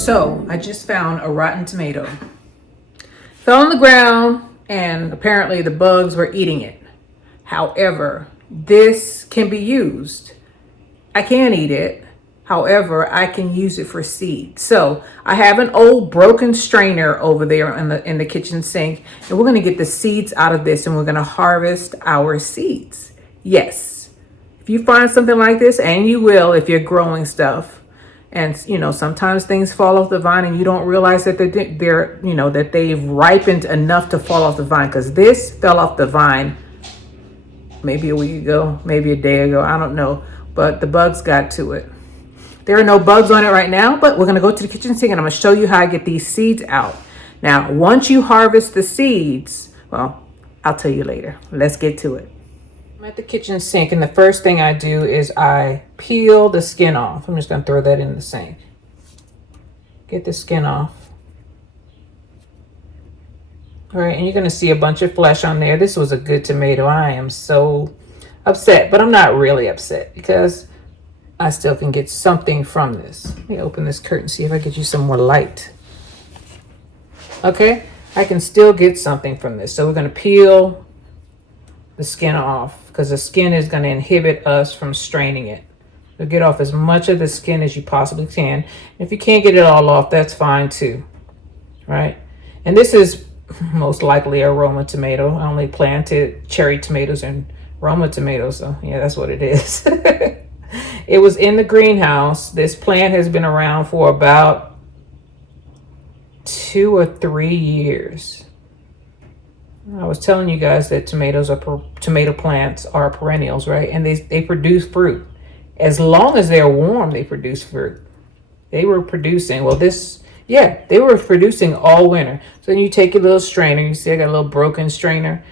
So I just found a rotten tomato. Fell on the ground and apparently the bugs were eating it. However, this can be used. I can't eat it. However, I can use it for seed. So I have an old broken strainer over there in the kitchen sink, and we're gonna get the seeds out of this and we're gonna harvest our seeds. Yes, if you find something like this, and you will if you're growing stuff, and sometimes things fall off the vine and you don't realize that that they've ripened enough to fall off the vine, because this fell off the vine maybe a week ago, maybe a day ago, I don't know, but the bugs got to it. There are no bugs on it right now, but we're gonna go to the kitchen sink and I'm gonna show you how I get these seeds out. Now, once you harvest the seeds, well, I'll tell you later. Let's get to it. I'm at the kitchen sink, and the first thing I do is I peel the skin off. I'm just gonna throw that in the sink. Get the skin off. All right, and you're gonna see a bunch of flesh on there. This was a good tomato. I am so upset, but I'm not really upset because I still can get something from this. Let me open this curtain, see if I get you some more light. Okay, I can still get something from this. So we're gonna peel the skin off because the skin is gonna inhibit us from straining it. So get off as much of the skin as you possibly can. If you can't get it all off, that's fine too, right? And this is most likely a Roma tomato. I only planted cherry tomatoes and Roma tomatoes, so yeah, that's what it is. It was in the greenhouse. This plant has been around for about 2 or 3 years. I was telling you guys that tomato plants are perennials, right? And they produce fruit. As long as they're warm, they produce fruit. They were producing, they were producing all winter. So then you take your little strainer. You see I got a little broken strainer.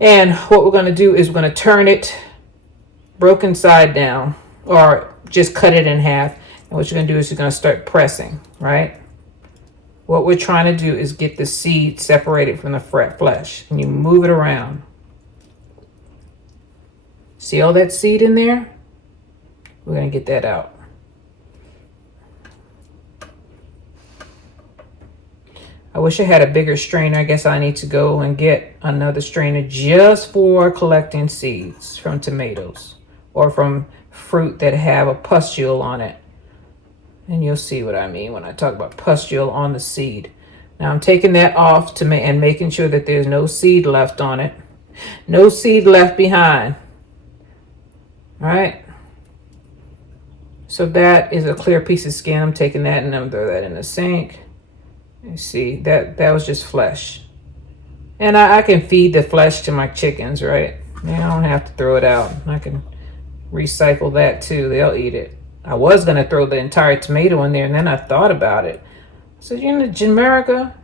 And what we're going to do is we're going to turn it broken side down, or just cut it in half. And what you're going to do is you're going to start pressing, right? What we're trying to do is get the seed separated from the flesh, and you move it around. See all that seed in there? We're going to get that out. I wish I had a bigger strainer. I guess I need to go and get another strainer just for collecting seeds from tomatoes or from fruit that have a pustule on it. And you'll see what I mean when I talk about pustule on the seed. Now I'm taking that off and making sure that there's no seed left on it. No seed left behind. All right. So that is a clear piece of skin. I'm taking that and I'm gonna throw that in the sink. You see, that was just flesh. And I can feed the flesh to my chickens, right? I don't have to throw it out. I can recycle that too. They'll eat it. I was going to throw the entire tomato in there, and then I thought about it. So, Jamerica,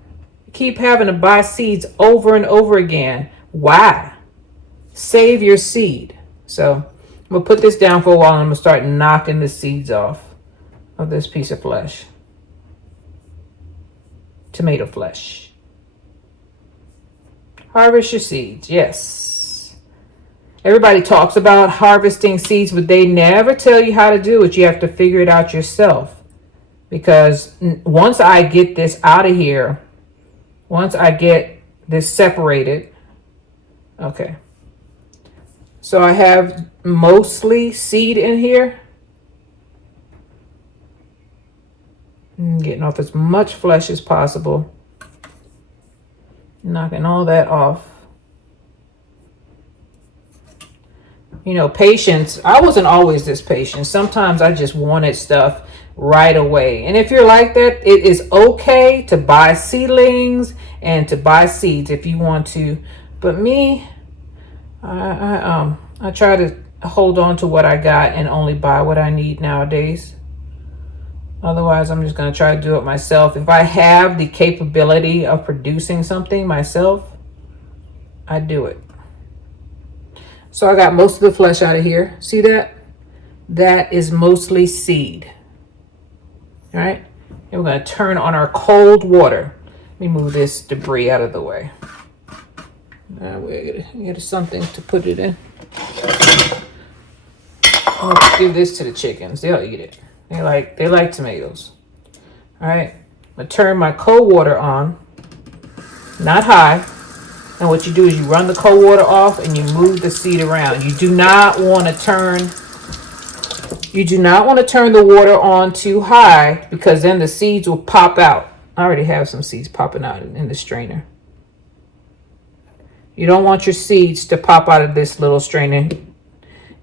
you keep having to buy seeds over and over again. Why? Save your seed. So I'm going to put this down for a while, and I'm going to start knocking the seeds off of this piece of flesh. Tomato flesh. Harvest your seeds, yes. Everybody talks about harvesting seeds, but they never tell you how to do it. You have to figure it out yourself. Because once I get this out of here, once I get this separated, okay. So I have mostly seed in here. Getting off as much flesh as possible. Knocking all that off. Patience. I wasn't always this patient. Sometimes I just wanted stuff right away. And if you're like that, it is okay to buy seedlings and to buy seeds if you want to. But me, I try to hold on to what I got and only buy what I need nowadays. Otherwise, I'm just going to try to do it myself. If I have the capability of producing something myself, I do it. So I got most of the flesh out of here. See that? That is mostly seed. All right. And we're going to turn on our cold water. Let me move this debris out of the way. Now we're going to get something to put it in. I'll give this to the chickens. They'll eat it. They like tomatoes. All right, I'm gonna turn my cold water on, not high. And what you do is you run the cold water off and you move the seed around. You do not want to turn the water on too high, because then the seeds will pop out. I already have some seeds popping out in the strainer. You don't want your seeds to pop out of this little strainer.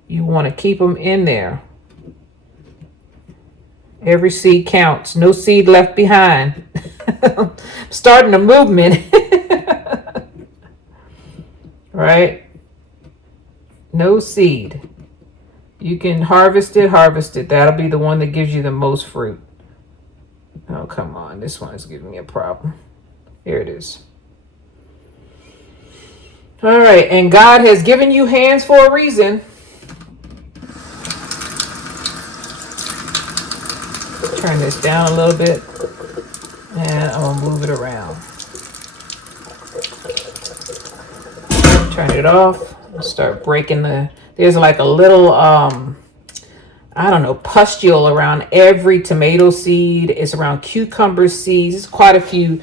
You want to keep them in there. Every seed counts. No seed left behind. Starting a movement. Right? No seed. You can harvest it. That'll be the one that gives you the most fruit. Oh, come on. This one is giving me a problem. Here it is. All right. And God has given you hands for a reason. Turn this down a little bit. And I'm going to move it around. Turn it off. Start breaking there's like a little, I don't know, pustule around every tomato seed. It's around cucumber seeds. It's quite a few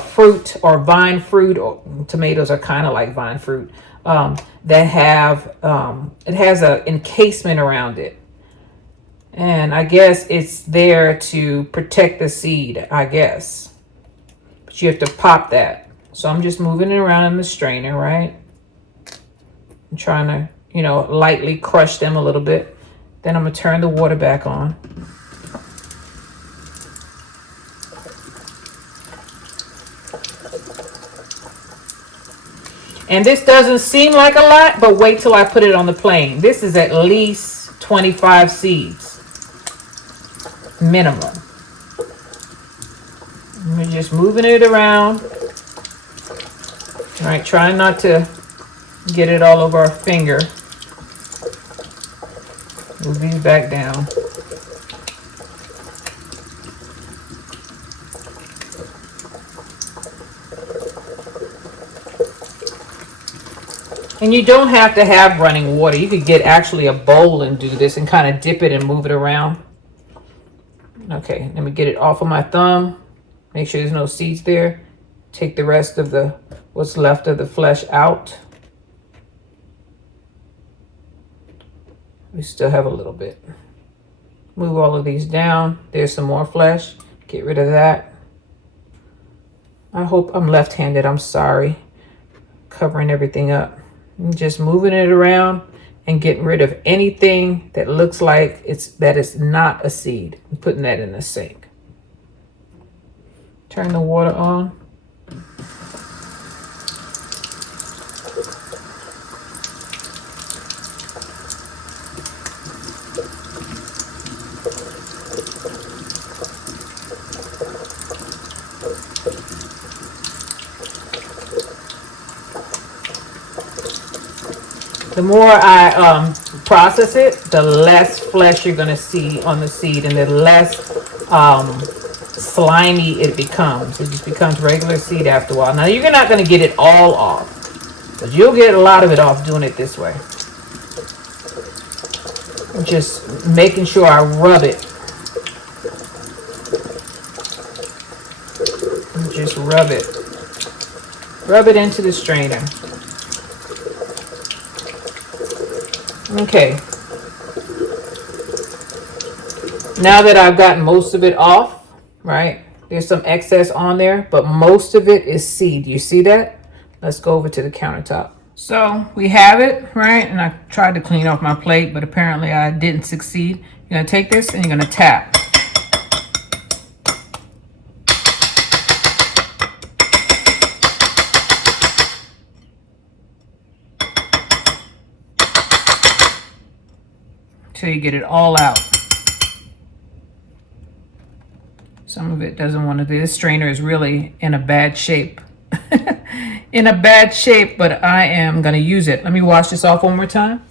fruit or vine fruit, or tomatoes are kind of like vine fruit, that have, it has an encasement around it. And I guess it's there to protect the seed, I guess. But you have to pop that. So I'm just moving it around in the strainer, right? I'm trying to, lightly crush them a little bit. Then I'm going to turn the water back on. And this doesn't seem like a lot, but wait till I put it on the plane. This is at least 25 seeds. Minimum. I'm just moving it around. All right, trying not to get it all over our finger. Move these back down. And you don't have to have running water. You could get actually a bowl and do this and kind of dip it and move it around. Okay, let me get it off of my thumb. Make sure there's no seeds there. Take the rest of what's left of the flesh out. We still have a little bit. Move all of these down. There's some more flesh. Get rid of that. I hope I'm left-handed. I'm sorry. Covering everything up. I'm just moving it around and getting rid of anything that looks like that is not a seed. I'm putting that in the sink. Turn the water on. The more I process it, the less flesh you're going to see on the seed, and the less slimy it becomes. It just becomes regular seed after a while. Now, you're not going to get it all off, but you'll get a lot of it off doing it this way. Just making sure I rub it. Just rub it. Rub it into the strainer. Okay. Now that I've gotten most of it off, right? There's some excess on there, but most of it is seed. You see that? Let's go over to the countertop. So we have it, right? And I tried to clean off my plate, but apparently I didn't succeed. You're going to take this and you're going to tap. Till you get it all out. Some of it doesn't want to do. This strainer is really in a bad shape. In a bad shape, but I am going to use it. Let me wash this off one more time.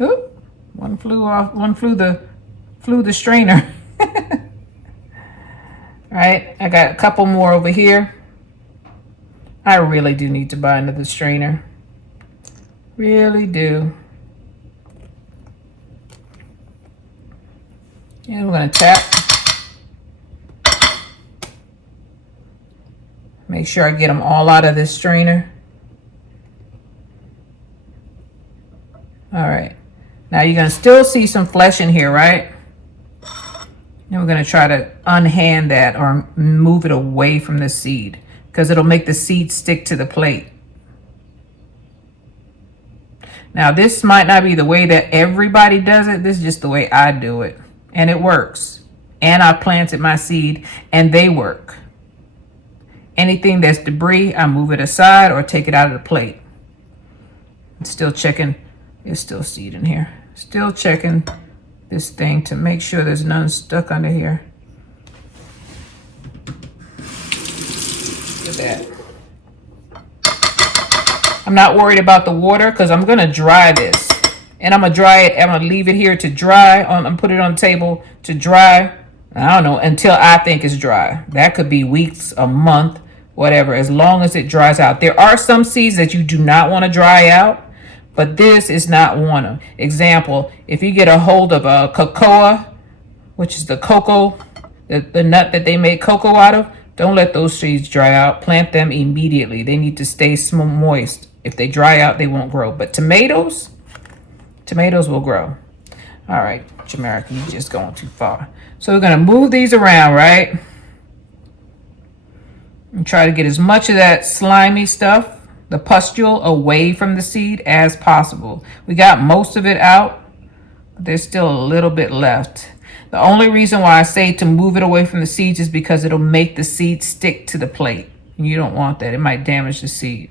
Oop, one flew off. One flew the strainer. All right, I got a couple more over here. I really do need to buy another strainer. Really do. And we're going to tap. Make sure I get them all out of this strainer. All right. Now you're going to still see some flesh in here, right? And we're going to try to unhand that or move it away from the seed because it'll make the seed stick to the plate. Now, this might not be the way that everybody does it. This is just the way I do it. And it works. And I planted my seed and they work. Anything that's debris, I move it aside or take it out of the plate. I'm still checking. There's still seed in here. Still checking this thing to make sure there's none stuck under here. Look at that. I'm not worried about the water because I'm going to dry this. And I'm going to dry it. I'm going to leave it here to dry. I'm put it on the table to dry. I don't know, until I think it's dry. That could be weeks, a month, whatever, as long as it dries out. There are some seeds that you do not want to dry out, but this is not one of them. Example, if you get a hold of a cocoa, which is the cocoa, the nut that they make cocoa out of, don't let those seeds dry out. Plant them immediately. They need to stay moist. If they dry out, they won't grow. But tomatoes will grow. All right, Jamerica, you're just going too far. So we're going to move these around, right? And try to get as much of that slimy stuff, the pustule, away from the seed as possible. We got most of it out, but there's still a little bit left. The only reason why I say to move it away from the seeds is because it'll make the seed stick to the plate. And you don't want that. It might damage the seed.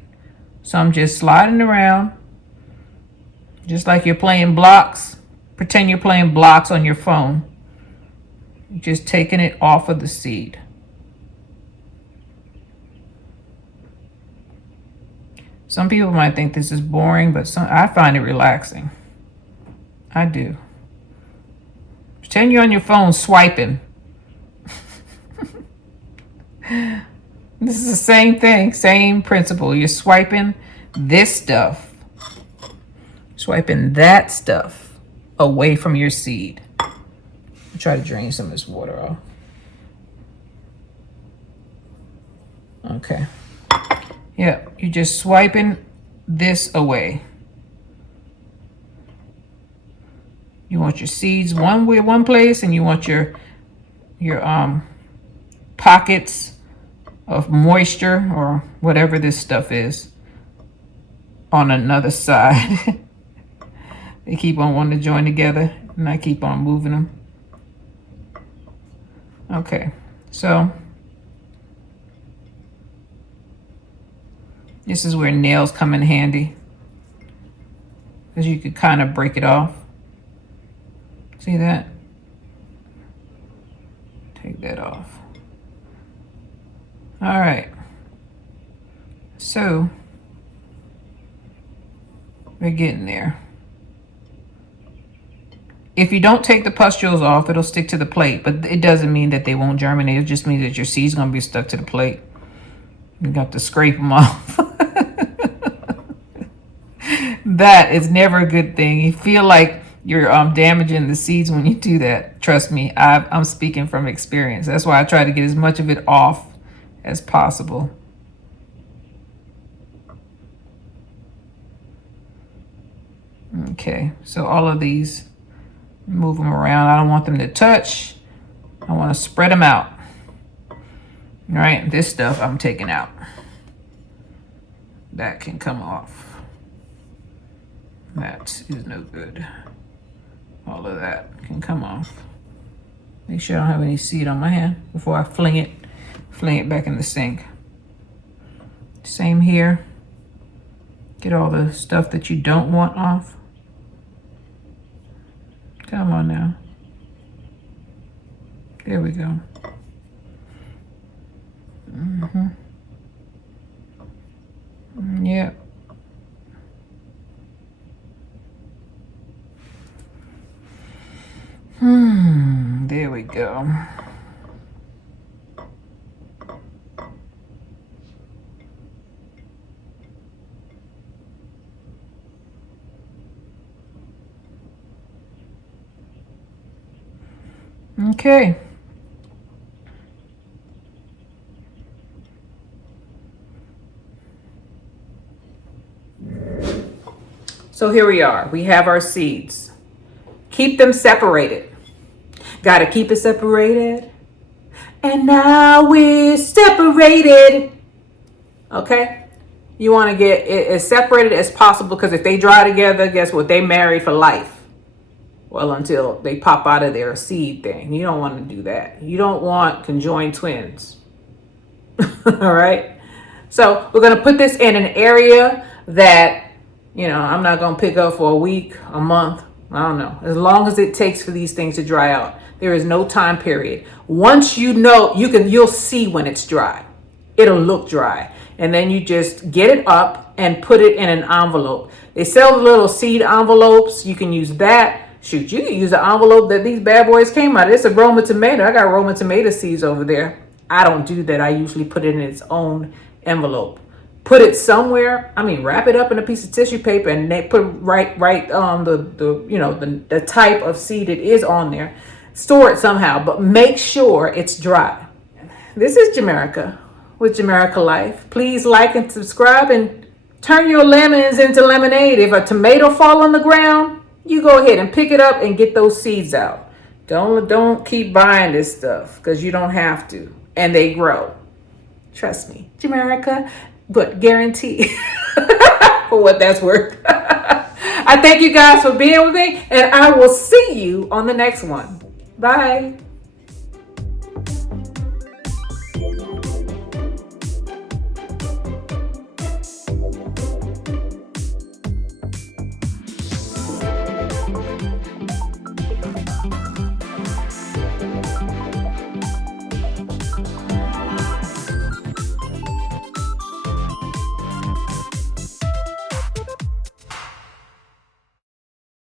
So I'm just sliding around, just like you're playing blocks. Pretend you're playing blocks on your phone. You're just taking it off of the seed. Some people might think this is boring, but I find it relaxing. I do. Pretend you're on your phone swiping. This is the same thing, same principle. You're swiping this stuff, swiping that stuff away from your seed. I'll try to drain some of this water off. Okay. Yeah, you're just swiping this away. You want your seeds one place, and you want your pockets of moisture or whatever this stuff is on another side. They keep on wanting to join together, and I keep on moving them. Okay, so this is where nails come in handy, because you could kind of break it off. See that? Take that off. All right. So we're getting there. If you don't take the pustules off, it'll stick to the plate, but it doesn't mean that they won't germinate. It just means that your seed's gonna be stuck to the plate. You got to scrape them off. That is never a good thing. You feel like you're damaging the seeds when you do that. Trust me, I'm speaking from experience. That's why I try to get as much of it off as possible. Okay, so all of these, move them around. I don't want them to touch. I want to spread them out. All right, this stuff I'm taking out. That can come off. That is no good. All of that can come off. Make sure I don't have any seed on my hand before I fling it back in the sink. Same here. Get all the stuff that you don't want off. Come on now. There we go. Yep. There we go. Okay. So here we are. We have our seeds. Keep them separated. Got to keep it separated. And now we're separated. Okay? You want to get it as separated as possible, because if they dry together, guess what? They married for life. Well, until they pop out of their seed thing. You don't want to do that. You don't want conjoined twins. All right? So we're going to put this in an area that, I'm not going to pick up for a week, a month. I don't know. As long as it takes for these things to dry out. There is no time period. Once you'll see when it's dry. It'll look dry. And then you just get it up and put it in an envelope. They sell the little seed envelopes. You can use that. Shoot, you can use the envelope that these bad boys came out of. It's a Roma tomato. I got Roma tomato seeds over there. I don't do that. I usually put it in its own envelope. Put it somewhere. Wrap it up in a piece of tissue paper and they put right the type of seed it is on there. Store it somehow, but make sure it's dry. This is Jamerica with Jamerica Life. Please like and subscribe and turn your lemons into lemonade. If a tomato fall on the ground, you go ahead and pick it up and get those seeds out. Don't keep buying this stuff, because you don't have to. And they grow. Trust me, Jamerica, but guarantee for what that's worth. I thank you guys for being with me, and I will see you on the next one. Bye.